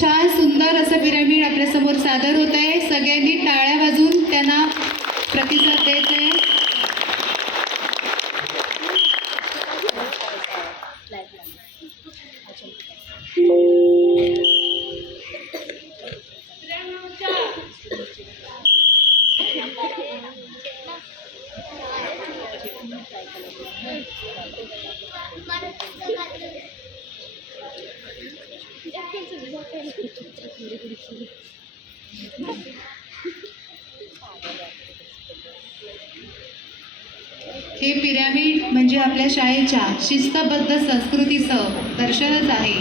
छान सुंदर असं पिरामिड आपल्यासमोर सादर होत आहे. सगळ्यांनी टाळ्या वाजवून त्यांना प्रतिसाद द्यायचा आहे. हे पिरॅमिड म्हणजे आपल्या शाळेच्या शिस्तबद्ध संस्कृतीचं दर्शनच आहे.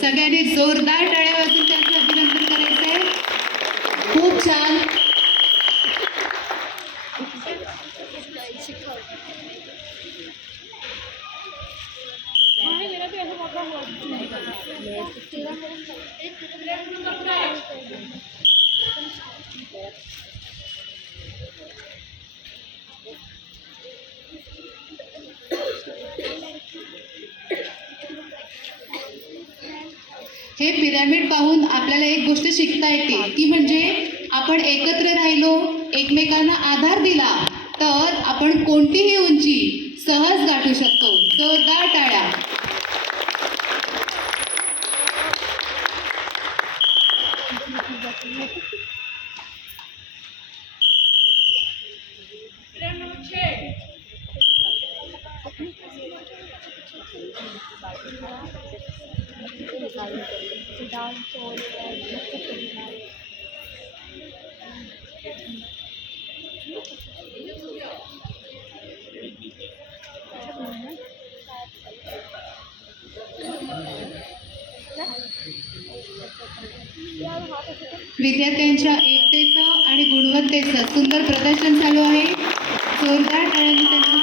सगळ्यांनी जोरदार टाळ्या वाजवून त्यांचं अभिनंदन करायचं आहे. खूप छान. हे पिरॅमिड पाहून आपल्याला एक गोष्ट शिकता येते, ती म्हणजे आपण एकत्र राहिलो, एकमेकांना आधार दिला तर आपण कोणतीही उंची सहज गाठू शकतो. जोरदार टाळ्या. विद्यार्थ्यांच्या एकतेचं आणि गुणवत्तेचं सुंदर प्रदर्शन चालू आहे. जोरदार टाळ्यांनी त्यांचं